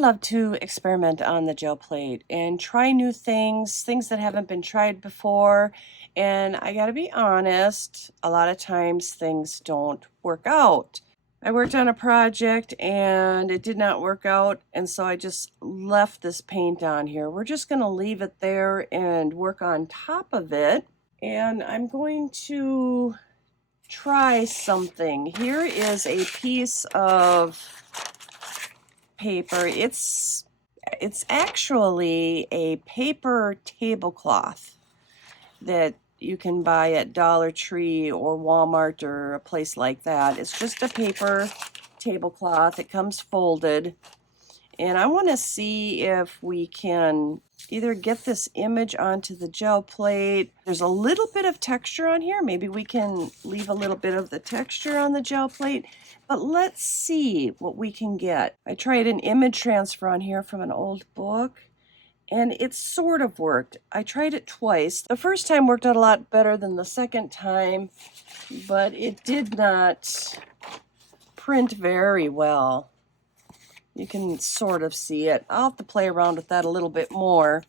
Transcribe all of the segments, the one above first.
love to experiment on the gel plate and try new things, things that haven't been tried before. And I gotta be honest, a lot of times things don't work out. I worked on a project and it did not work out, and so I just left this paint on here. We're just gonna leave it there and work on top of it. And I'm going to try something. Here is a piece of paper. It's actually a paper tablecloth that you can buy at Dollar Tree or Walmart or a place like that. It's just a paper tablecloth. It comes folded. And I want to see if we can either get this image onto the gel plate. There's a little bit of texture on here. Maybe we can leave a little bit of the texture on the gel plate. But let's see what we can get. I tried an image transfer on here from an old book, and it sort of worked. I tried it twice. The first time worked out a lot better than the second time, but it did not print very well. You can sort of see it. I'll have to play around with that a little bit more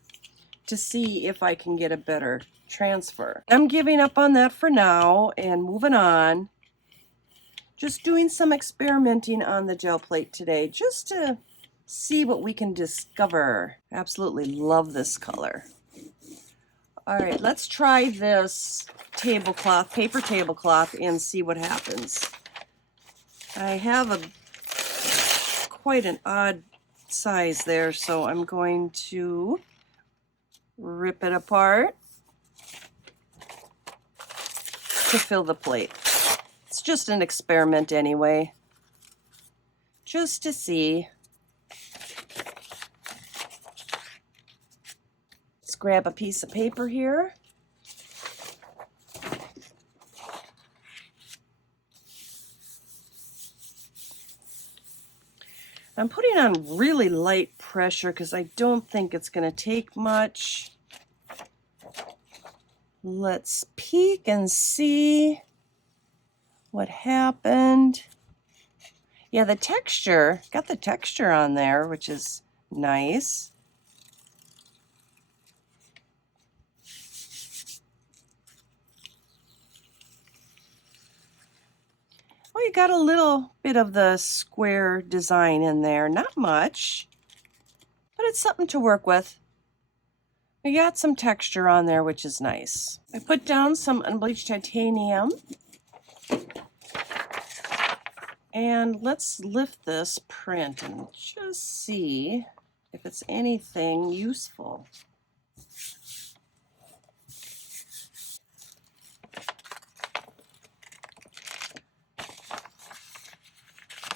to see if I can get a better transfer. I'm giving up on that for now and moving on. Just doing some experimenting on the gel plate today, just to see what we can discover. Absolutely love this color. All right, let's try this tablecloth, paper tablecloth, and see what happens. I have quite an odd size there, so I'm going to rip it apart to fill the plate. It's just an experiment anyway, just to see. Let's grab a piece of paper here. I'm putting on really light pressure because I don't think it's going to take much. Let's peek and see what happened. Yeah, the texture, got the texture on there, which is nice. Well, you got a little bit of the square design in there, not much, but it's something to work with. We got some texture on there, which is nice. I put down some unbleached titanium. And let's lift this print and just see if it's anything useful.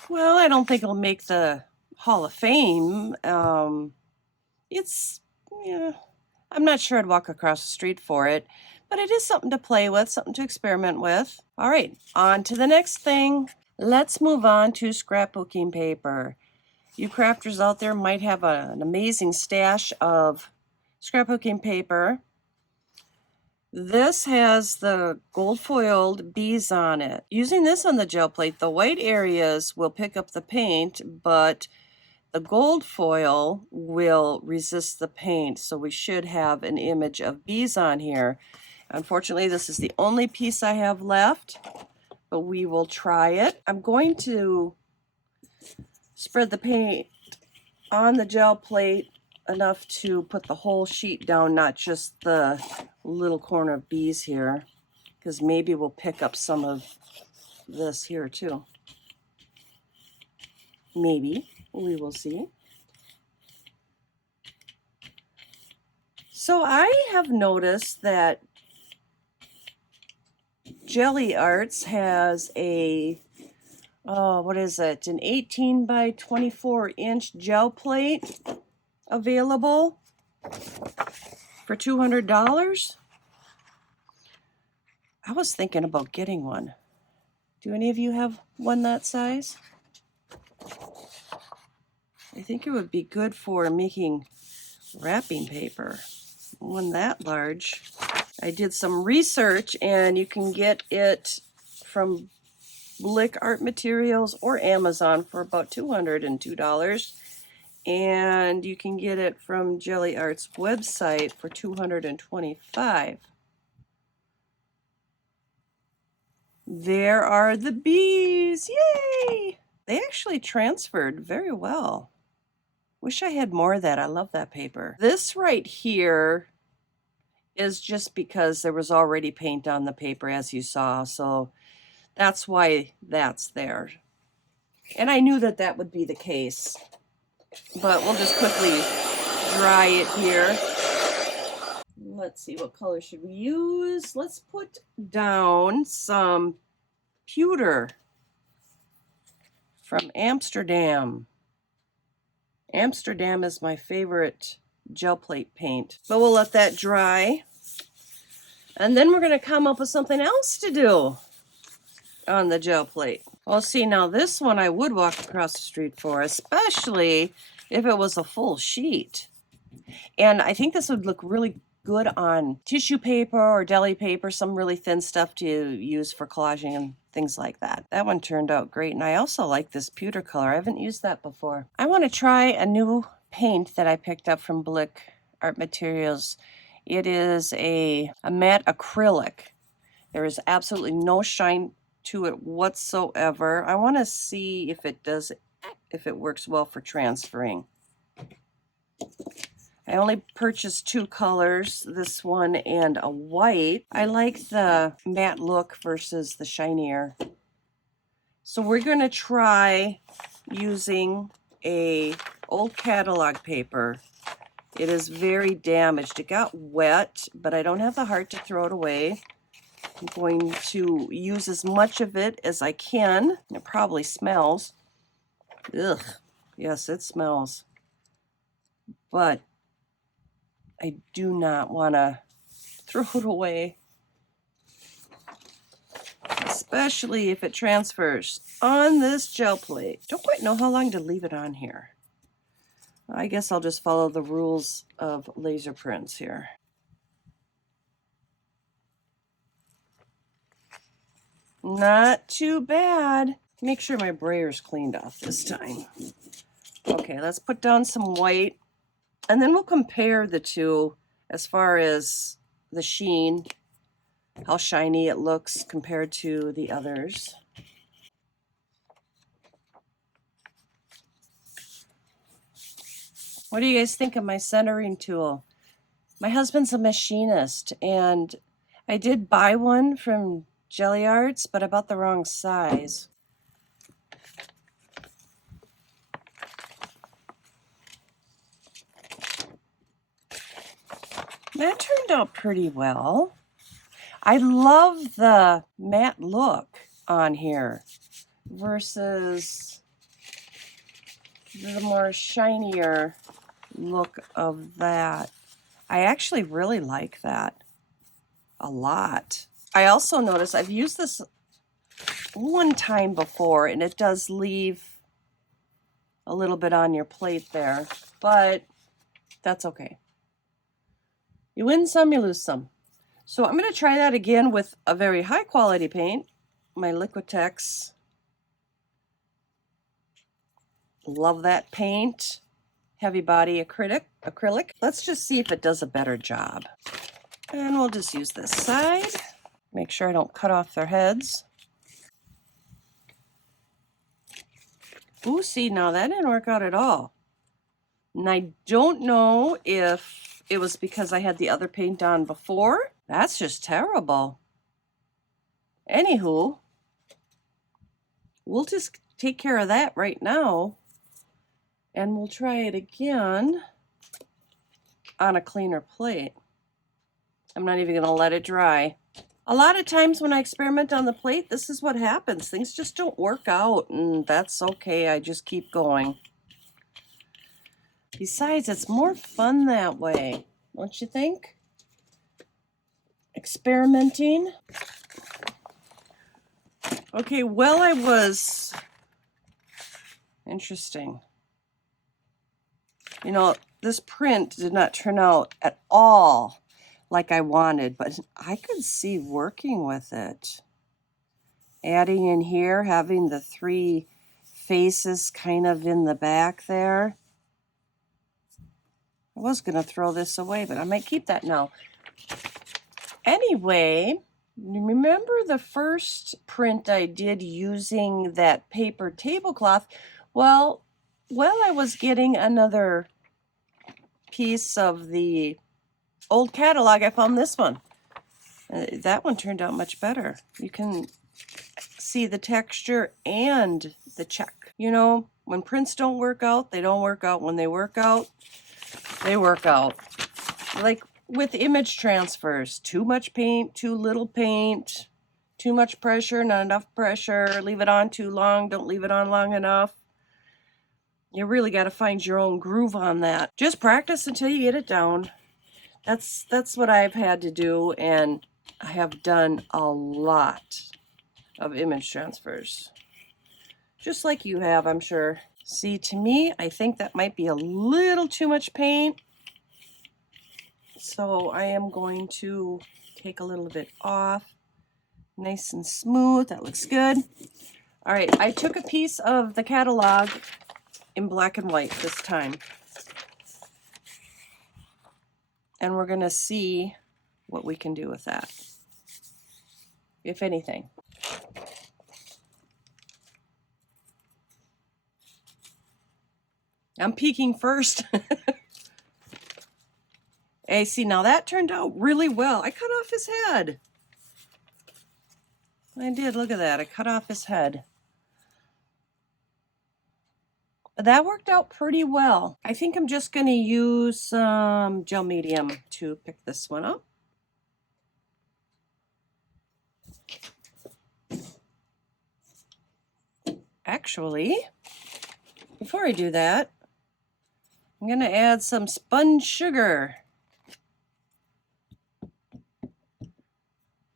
Well, I don't think it'll make the Hall of Fame. I'm not sure I'd walk across the street for it, but it is something to play with, something to experiment with. All right, on to the next thing. Let's move on to scrapbooking paper. You crafters out there might have an amazing stash of scrapbooking paper. This has the gold foiled bees on it. Using this on the gel plate, the white areas will pick up the paint, but the gold foil will resist the paint, so we should have an image of bees on here. Unfortunately, this is the only piece I have left, but we will try it. I'm going to spread the paint on the gel plate enough to put the whole sheet down, not just the little corner of bees here, because maybe we'll pick up some of this here too. Maybe. We will see. So I have noticed that Jelly Arts has a, what is it, an 18 by 24 inch gel plate available for $200. I was thinking about getting one. Do any of you have one that size? I think it would be good for making wrapping paper. One that large. I did some research, and you can get it from Blick Art Materials or Amazon for about $202. and you can get it from Jelly Art's website for $225. There are the bees, yay! They actually transferred very well. Wish I had more of that. I love that paper. This right here is just because there was already paint on the paper, as you saw, so that's why that's there. And I knew that that would be the case, but we'll just quickly dry it here. Let's see, what color should we use? Let's put down some pewter from Amsterdam. Amsterdam is my favorite gel plate paint, but we'll let that dry. And then we're going to come up with something else to do on the gel plate. Well, see, now this one I would walk across the street for, especially if it was a full sheet. And I think this would look really good on tissue paper or deli paper, some really thin stuff to use for collaging and things like that. That one turned out great, and I also like this pewter color. I haven't used that before. I want to try a new paint that I picked up from Blick Art Materials. It is a matte acrylic. There is absolutely no shine to it whatsoever. I want to see if it works well for transferring. I only purchased 2 colors, this one and a white. I like the matte look versus the shinier. So we're going to try using a old catalog paper. It is very damaged. It got wet, but I don't have the heart to throw it away. I'm going to use as much of it as I can. It probably smells. Ugh. Yes, it smells. But I do not want to throw it away, especially if it transfers on this gel plate. Don't quite know how long to leave it on here. I guess I'll just follow the rules of laser prints here. Not too bad. Make sure my brayer's cleaned off this time. Okay, let's put down some white, and then we'll compare the two as far as the sheen, how shiny it looks compared to the others. What do you guys think of my centering tool? My husband's a machinist, and I did buy one from Jelly Arts, but I bought the wrong size. That turned out pretty well. I love the matte look on here versus the more shinier look of that. I actually really like that a lot. I also noticed I've used this one time before, and it does leave a little bit on your plate there, but that's okay. You win some, you lose some. So I'm going to try that again with a very high quality paint, my Liquitex. Love that paint. Heavy body acrylic. Let's just see if it does a better job. And we'll just use this side. Make sure I don't cut off their heads. Ooh, see, now that didn't work out at all. And I don't know if it was because I had the other paint on before. That's just terrible. Anywho, we'll just take care of that right now, and we'll try it again on a cleaner plate. I'm not even going to let it dry. A lot of times when I experiment on the plate, this is what happens. Things just don't work out, and that's okay. I just keep going. Besides, it's more fun that way, don't you think? Experimenting. Okay, well, I was interesting. You know, this print did not turn out at all like I wanted, but I could see working with it. Adding in here, having the 3 faces kind of in the back there. I was going to throw this away, but I might keep that now. Anyway, remember the first print I did using that paper tablecloth? Well, while I was getting another piece of the old catalog, I found this one. That one turned out much better. You can see the texture and the check. You know, when prints don't work out, they don't work out. When they work out, they work out. Like with image transfers, too much paint, too little paint, too much pressure, not enough pressure, leave it on too long, don't leave it on long enough. You really got to find your own groove on that. Just practice until you get it down. That's what I've had to do, and I have done a lot of image transfers. Just like you have, I'm sure. See, to me, I think that might be a little too much paint. So I am going to take a little bit off. Nice and smooth, that looks good. All right, I took a piece of the catalog in black and white this time. And we're gonna see what we can do with that, if anything. I'm peeking first. Hey, see, now that turned out really well. I cut off his head. I did, look at that. I cut off his head. That worked out pretty well. I think I'm just going to use some gel medium to pick this one up. Actually, before I do that, I'm going to add some spun sugar.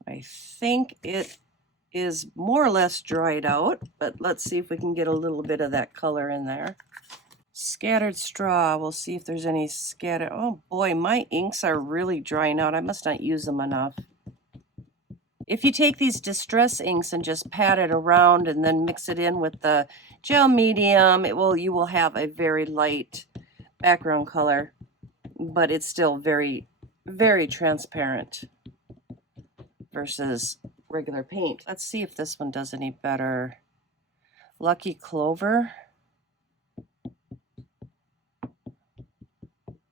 I think it is more or less dried out, but let's see if we can get a little bit of that color in there. Scattered straw, we'll see if there's any scattered. Oh boy, my inks are really drying out. I must not use them enough. If you take these distress inks and just pat it around and then mix it in with the gel medium, you will have a very light background color, but it's still very, very transparent versus regular paint. Let's see if this one does any better. Lucky Clover.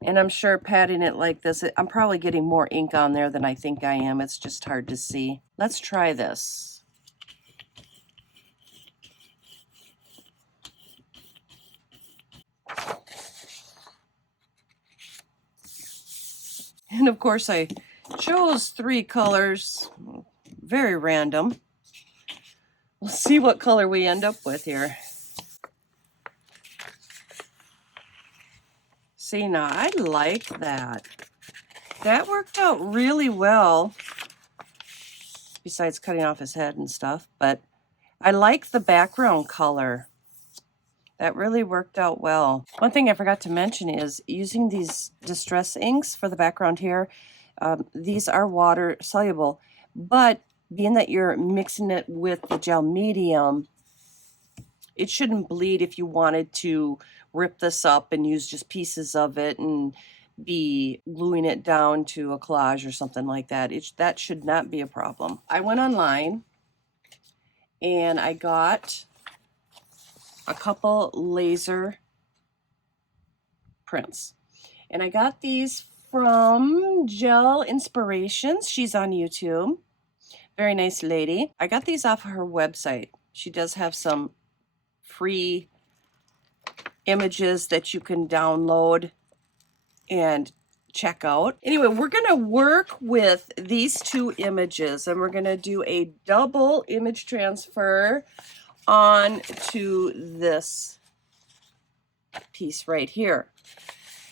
And I'm sure patting it like this, I'm probably getting more ink on there than I think I am. It's just hard to see. Let's try this. And of course I chose 3 colors, very random. We'll see what color we end up with here. See, now I like that. That worked out really well, besides cutting off his head and stuff, but I like the background color. That really worked out well. One thing I forgot to mention is using these distress inks for the background here. These are water soluble, but being that you're mixing it with the gel medium, it shouldn't bleed if you wanted to rip this up and use just pieces of it and be gluing it down to a collage or something like that. That should not be a problem. I went online and I got a couple laser prints. And I got these from Gel Inspirations. She's on YouTube. Very nice lady. I got these off of her website. She does have some free images that you can download and check out. Anyway, we're going to work with these 2 images and we're going to do a double image transfer on to this piece right here.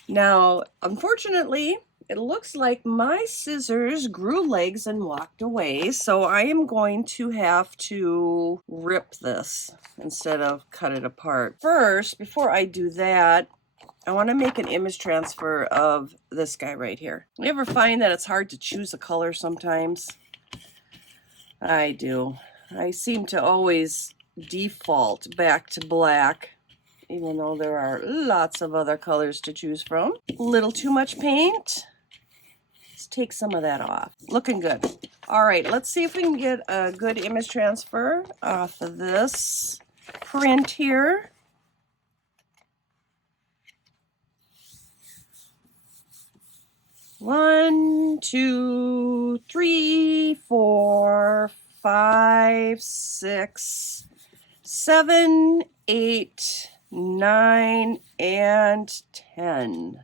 Now, unfortunately, it looks like my scissors grew legs and walked away, so I am going to have to rip this instead of cut it apart. First, before I do that, I want to make an image transfer of this guy right here. You ever find that it's hard to choose a color sometimes? I do. I seem to always default back to black. even though there are lots of other colors to choose from. A little too much paint. Let's take some of that off. Looking good. All right, let's see if we can get a good image transfer off of this print here. One, two, three, four, 5, 6, 7, 8, 9, and 10.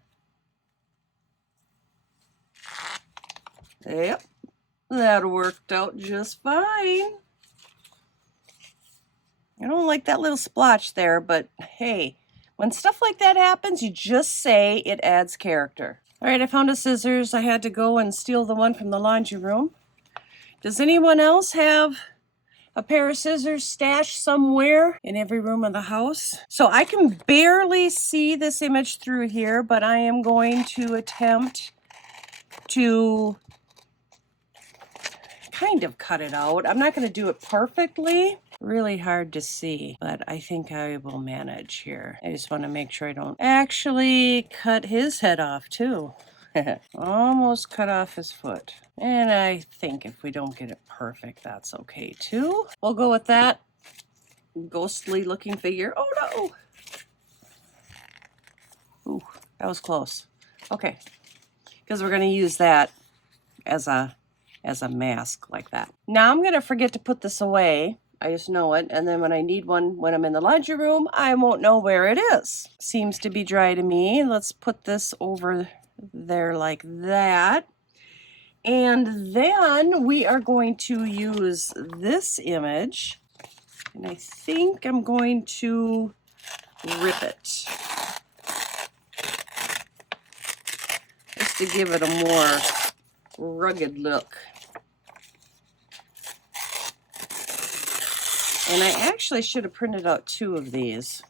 Yep, that worked out just fine. I don't like that little splotch there, but hey, when stuff like that happens, you just say it adds character. All right, I found a scissors. I had to go and steal the one from the laundry room. Does anyone else have a pair of scissors stashed somewhere in every room of the house? So I can barely see this image through here, but I am going to attempt to kind of cut it out. I'm not going to do it perfectly. Really hard to see, but I think I will manage here. I just want to make sure I don't actually cut his head off too. Almost cut off his foot. And I think if we don't get it perfect, that's okay too. We'll go with that ghostly looking figure. Oh no! Ooh, that was close. Okay, because we're going to use that as a mask like that. Now I'm going to forget to put this away. I just know it. And then when I need one, when I'm in the laundry room, I won't know where it is. Seems to be dry to me. Let's put this over there like that. And then we are going to use this image. And I think I'm going to rip it. Just to give it a more rugged look. And I actually should have printed out 2 of these.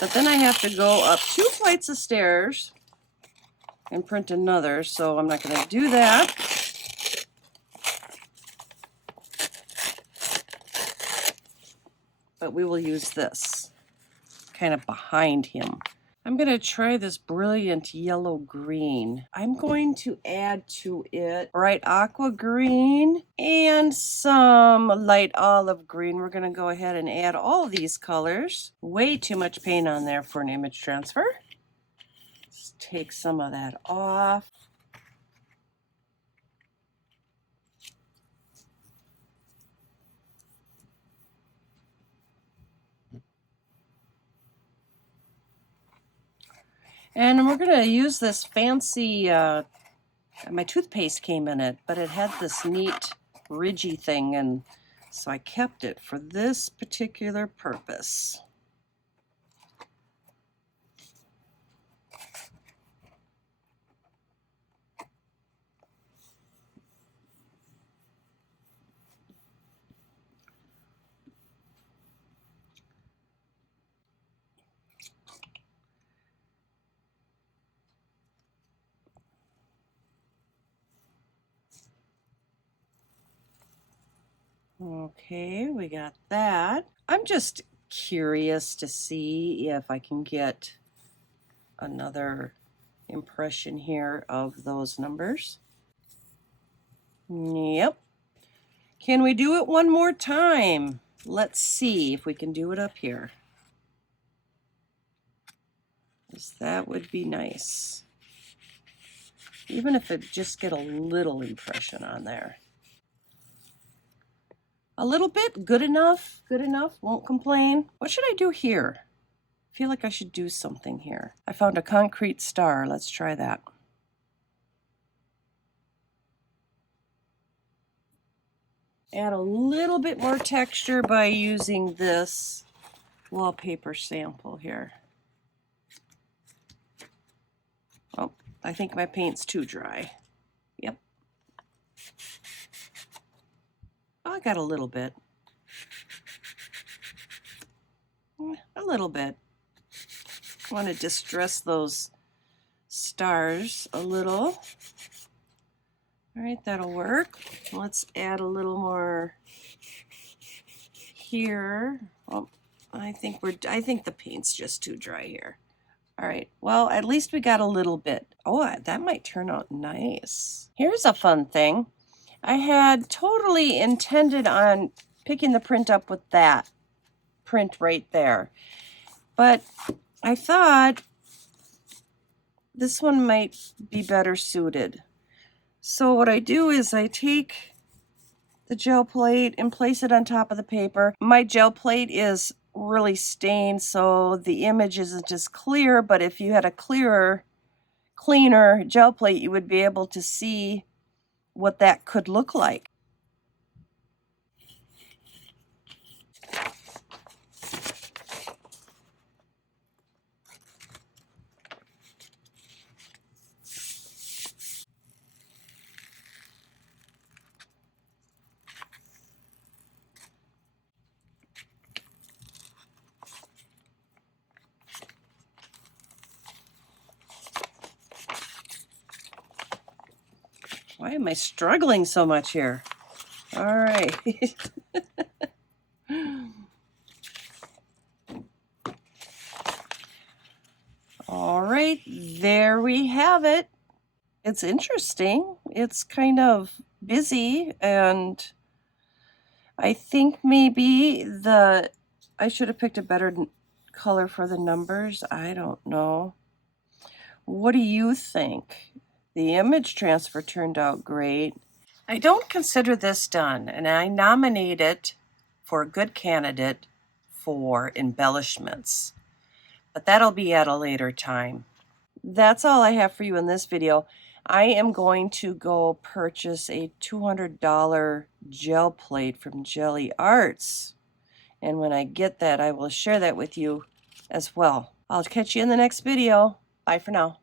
But then I have to go up 2 flights of stairs and print another, so I'm not going to do that. But we will use this kind of behind him. I'm going to try this brilliant yellow green. I'm going to add to it bright aqua green and some light olive green. We're going to go ahead and add all these colors. Way too much paint on there for an image transfer. Let's take some of that off. And we're going to use this fancy, my toothpaste came in it, but it had this neat ridgy thing, and so I kept it for this particular purpose. Okay, we got that. I'm just curious to see if I can get another impression here of those numbers. Yep. Can we do it one more time? Let's see if we can do it up here. That would be nice. Even if it just get a little impression on there. A little bit, good enough, won't complain. What should I do here? I feel like I should do something here. I found a concrete star, let's try that. Add a little bit more texture by using this wallpaper sample here. Oh, I think my paint's too dry. Yep. Oh, I got a little bit. A little bit. I want to distress those stars a little. All right, that'll work. Let's add a little more here. Oh, I think the paint's just too dry here. All right, well, at least we got a little bit. Oh, that might turn out nice. Here's a fun thing. I had totally intended on picking the print up with that print right there. But I thought this one might be better suited. So what I do is I take the gel plate and place it on top of the paper. My gel plate is really stained, so the image isn't as clear, but if you had a cleaner gel plate, you would be able to see what that could look like. Why am I struggling so much here? All right. All right, there we have it. It's interesting. It's kind of busy, and I think maybe I should have picked a better color for the numbers. I don't know. What do you think? The image transfer turned out great. I don't consider this done, and I nominate it for a good candidate for embellishments, but that'll be at a later time. That's all I have for you in this video. I am going to go purchase a $200 gel plate from Jelly Arts, and when I get that, I will share that with you as well. I'll catch you in the next video. Bye for now.